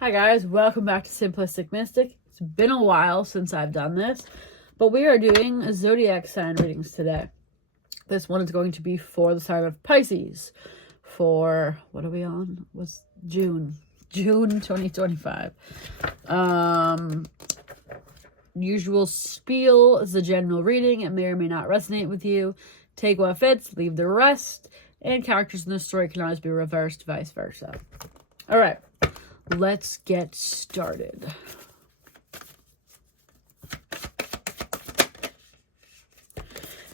Hi guys, welcome back to Simplistic Mystic. It's been a while since I've done this, but we are doing zodiac sign readings today. This one is going to be for the sign of Pisces for, what are we on? Was June 2025. Usual spiel is a general reading. It may or may not resonate with you. Take what fits, leave the rest, and characters in the story can always be reversed, vice versa. All right. Let's get started.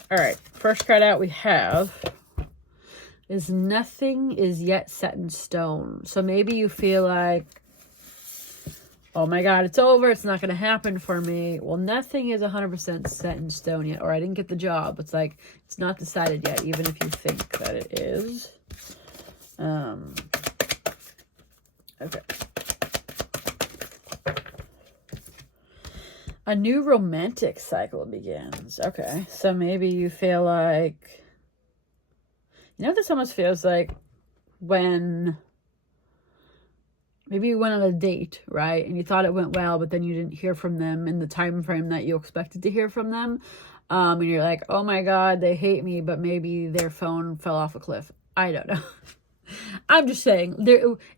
All right, first card out we have is nothing is yet set in stone. So maybe you feel like, oh my God, it's over. It's not going to happen for me. Well, nothing is 100% set in stone yet, or I didn't get the job. It's like, it's not decided yet, even if you think that it is. Okay. A new romantic cycle begins. Okay, so maybe you feel like, you know, this almost feels like when maybe you went on a date, right? And you thought it went well, but then you didn't hear from them in the time frame that you expected to hear from them. And you're like, oh my God, they hate me, but maybe their phone fell off a cliff. I don't know. I'm just saying,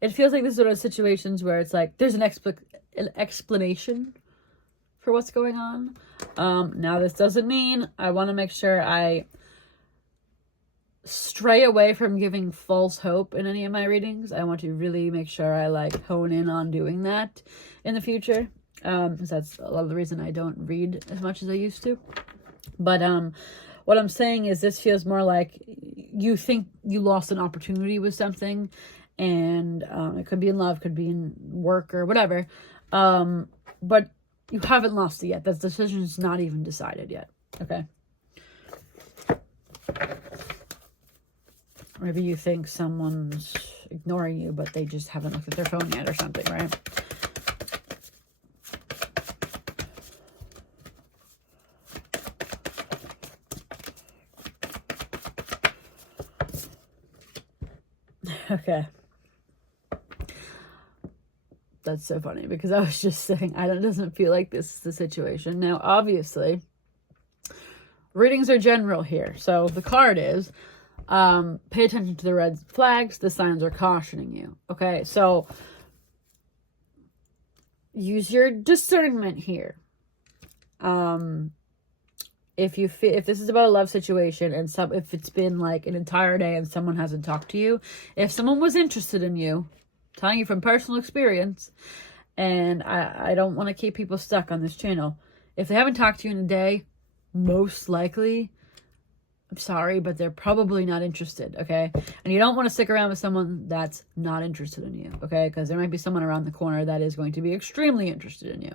it feels like this is one of those situations where it's like, there's an explanation for what's going on. Now this doesn't mean I want to make sure I stray away from giving false hope in any of my readings. I want to really make sure I like hone in on doing that in the future. Because that's a lot of the reason I don't read as much as I used to. But what I'm saying is this feels more like you think you lost an opportunity with something, and it could be in love, could be in work or whatever. But you haven't lost it yet. That decision is not even decided yet. Okay. Maybe you think someone's ignoring you, but they just haven't looked at their phone yet or something, right? Okay. That's so funny because I was just saying, it doesn't feel like this is the situation. Now, obviously, readings are general here. So the card is, pay attention to the red flags. The signs are cautioning you. Okay, so use your discernment here. If this is about a love situation and if it's been like an entire day and someone hasn't talked to you, if someone was interested in you, telling you from personal experience, and I don't want to keep people stuck on this channel. If they haven't talked to you in a day, most likely, I'm sorry, but they're probably not interested, okay? And you don't want to stick around with someone that's not interested in you, okay? Because there might be someone around the corner that is going to be extremely interested in you.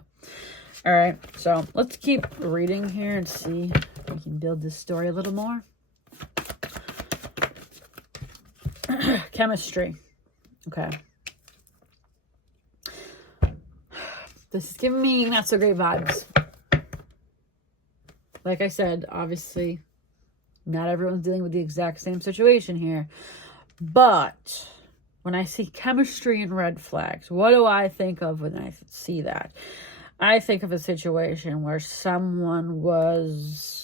All right, so let's keep reading here and see if we can build this story a little more. Chemistry. Okay. This is giving me not so great vibes. Like I said, obviously, not everyone's dealing with the exact same situation here. But when I see chemistry and red flags, what do I think of when I see that? I think of a situation where someone was...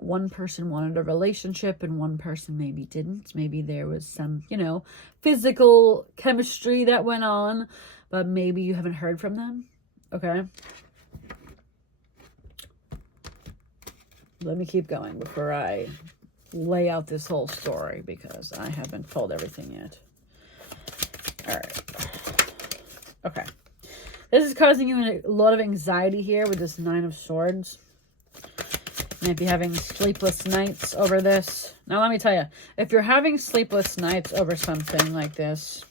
one person wanted a relationship and one person maybe didn't. Maybe there was some, physical chemistry that went on, but maybe you haven't heard from them. Okay. Let me keep going before I lay out this whole story because I haven't told everything yet. All right. Okay. This is causing you a lot of anxiety here with this 9 of Swords. You might be having sleepless nights over this. Now, let me tell you, if you're having sleepless nights over something like this,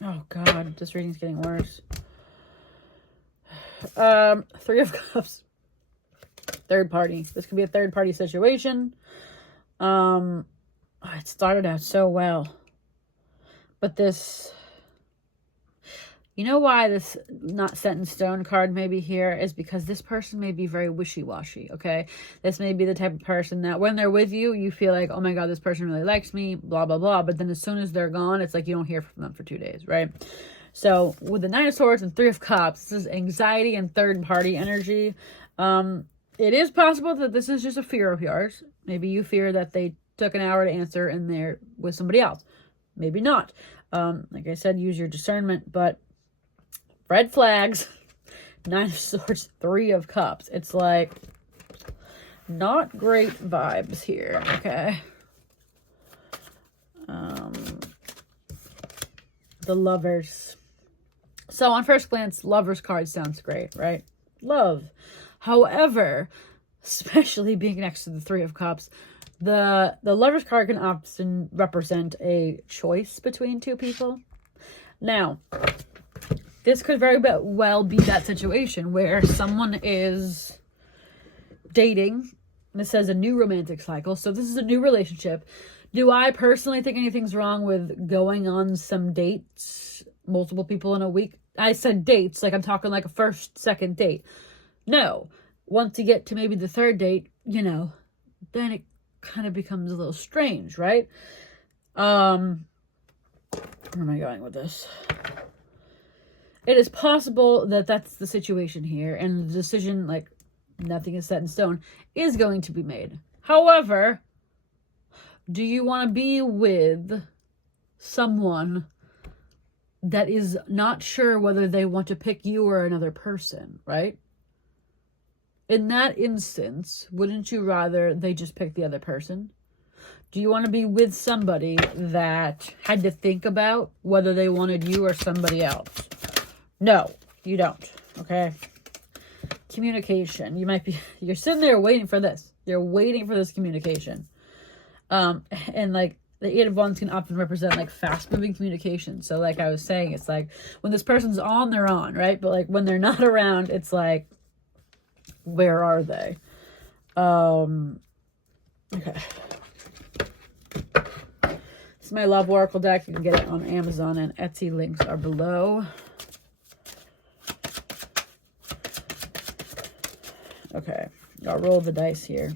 oh God, this reading's getting worse. 3 of Cups. Third party. This could be a third party situation. It started out so well. But this, You know why this not set in stone card may be here is because this person may be very wishy-washy, okay? This may be the type of person that when they're with you, you feel like, oh my God, this person really likes me, blah, blah, blah. But then as soon as they're gone, it's like you don't hear from them for 2 days, right? So with the Nine of Swords and Three of Cups, this is anxiety and third-party energy. It is possible that this is just a fear of yours. Maybe you fear that they took an hour to answer and they're with somebody else. Maybe not. Like I said, use your discernment, but red flags, Nine of Swords, Three of Cups. It's like not great vibes here, okay? The Lovers. So on first glance, Lovers card sounds great, right? Love. However, especially being next to the Three of Cups, the Lovers card can often represent a choice between two people. Now, this could very well be that situation where someone is dating. This says a new romantic cycle. So this is a new relationship. Do I personally think anything's wrong with going on some dates, multiple people in a week? I said dates, like I'm talking like a first, second date. No. Once you get to maybe the third date, you know, then it kind of becomes a little strange, right? Where am I going with this? It is possible that that's the situation here, and the decision, like, nothing is set in stone, is going to be made. However, do you want to be with someone that is not sure whether they want to pick you or another person, right? In that instance, wouldn't you rather they just pick the other person? Do you want to be with somebody that had to think about whether they wanted you or somebody else? No, you don't, okay? Communication. You're sitting there waiting for this. You're waiting for this communication. And like, the Eight of Wands can often represent like fast-moving communication. So like I was saying, it's like when this person's on, they're on, right? But like when they're not around, it's like, where are they? Okay. This is my Love Oracle deck. You can get it on Amazon and Etsy. Links are below. Okay. I'll roll the dice here.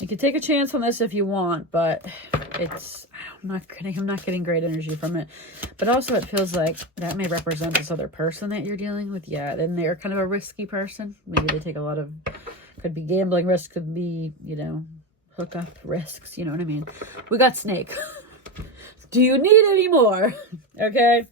You can take a chance on this if you want, but I'm not getting great energy from it. But also it feels like that may represent this other person that you're dealing with. Yeah, then they're kind of a risky person. Maybe they take a lot of, could be gambling risks, could be, you know, hookup risks, you know what I mean? We got Snake. Do you need any more? Okay.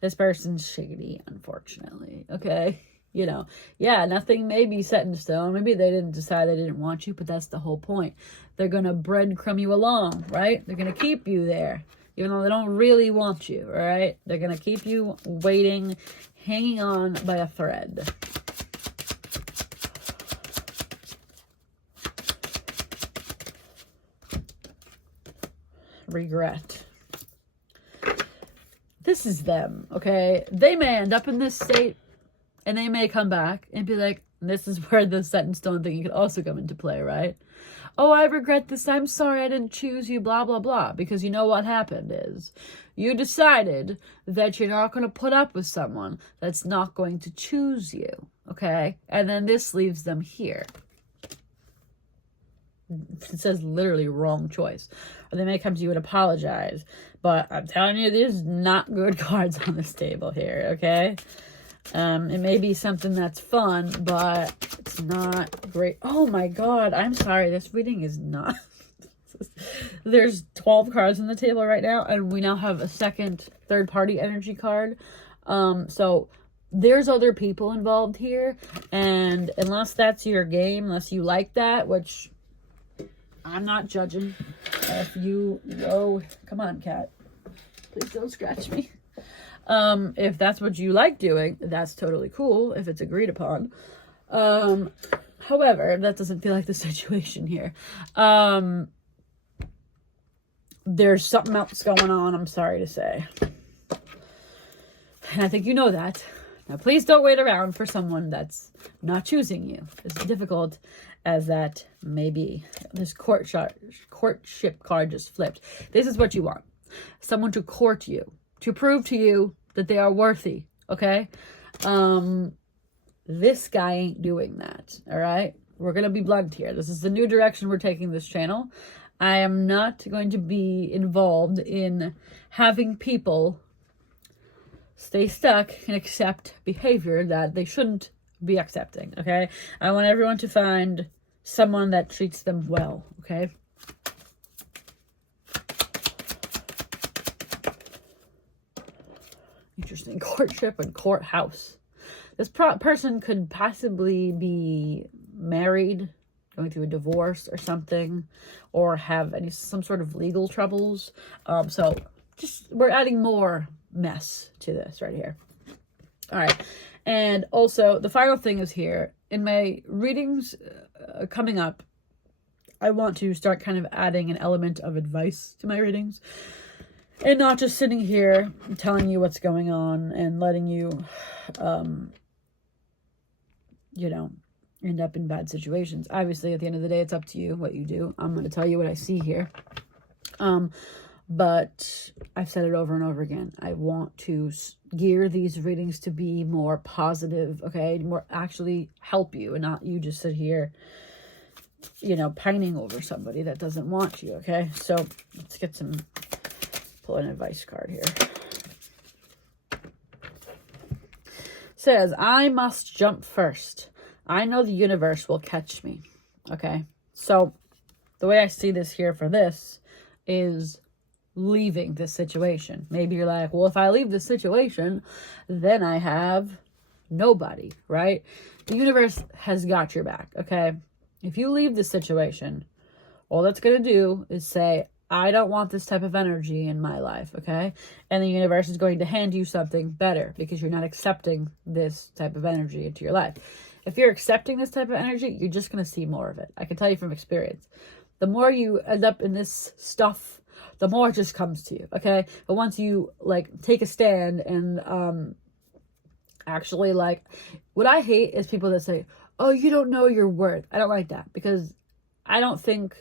This person's shady, unfortunately. Okay. You know, yeah, nothing may be set in stone. Maybe they didn't decide they didn't want you, but that's the whole point. They're going to breadcrumb you along, right? They're going to keep you there, even though they don't really want you, all right? They're going to keep you waiting, hanging on by a thread. Regret. This is them, okay? They may end up in this state, and they may come back and be like, this is where the set in stone thing could also come into play, right? Oh, I regret this. I'm sorry I didn't choose you, blah, blah, blah. Because you know what happened is you decided that you're not going to put up with someone that's not going to choose you, okay? And then this leaves them here. It says literally wrong choice. Or they may come to you and apologize. But I'm telling you, there's not good cards on this table here, okay? It may be something that's fun, but it's not great. Oh my God, I'm sorry. This reading is not... There's 12 cards on the table right now, and we now have a second third-party energy card. So there's other people involved here, and unless that's your game, unless you like that, which I'm not judging. If you... Oh, come on, cat. Please don't scratch me. If that's what you like doing, that's totally cool if it's agreed upon. However, that doesn't feel like the situation here. There's something else going on, I'm sorry to say. And I think you know that. Now, please don't wait around for someone that's not choosing you. As difficult as that may be. This courtship card just flipped. This is what you want. someone to court you, to prove to you that they are worthy, okay? This guy ain't doing that, all right? We're going to be blunt here. This is the new direction we're taking this channel. I am not going to be involved in having people stay stuck and accept behavior that they shouldn't be accepting, okay? I want everyone to find someone that treats them well, okay? Interesting. Courtship and courthouse. This person could possibly be married, going through a divorce or something, or have some sort of legal troubles. So just, we're adding more mess to this right here. All right. And also the final thing is here in my readings coming up, I want to start kind of adding an element of advice to my readings, and not just sitting here telling you what's going on and letting you, you know, end up in bad situations. Obviously, at the end of the day, it's up to you what you do. I'm going to tell you what I see here. But I've said it over and over again. I want to gear these readings to be more positive, okay? More actually help you, and not you just sit here, you know, pining over somebody that doesn't want you, okay? So let's get some, pull an advice card here. Says, I must jump first. I know the universe will catch me, okay? So the way I see this here for this is leaving this situation. Maybe you're like, well, if I leave this situation, then I have nobody, right? The universe has got your back, okay? If you leave this situation, all that's going to do is say, I don't want this type of energy in my life, okay? And the universe is going to hand you something better because you're not accepting this type of energy into your life. If you're accepting this type of energy, you're just going to see more of it. I can tell you from experience. The more you end up in this stuff, the more it just comes to you, okay? But once you, like, take a stand and actually, like, what I hate is people that say, oh, you don't know your worth. I don't like that, because I don't think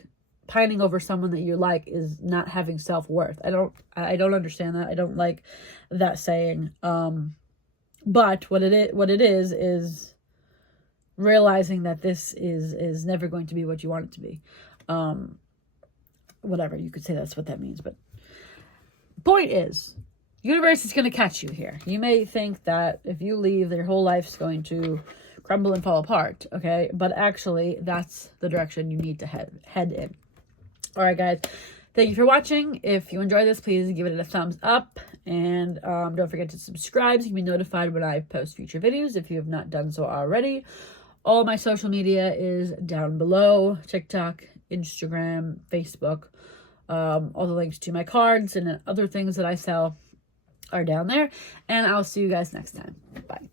pining over someone that you like is not having self-worth. I don't understand that. I don't like that saying. But what it is realizing that this is never going to be what you want it to be. Whatever, you could say that's what that means, but point is, universe is going to catch you here. You may think that if you leave, your whole life's going to crumble and fall apart, okay? But actually, that's the direction you need to head in. All right, guys. Thank you for watching. If you enjoyed this, please give it a thumbs up. And don't forget to subscribe so you can be notified when I post future videos if you have not done so already. All my social media is down below. TikTok, Instagram, Facebook. All the links to my cards and other things that I sell are down there. And I'll see you guys next time. Bye.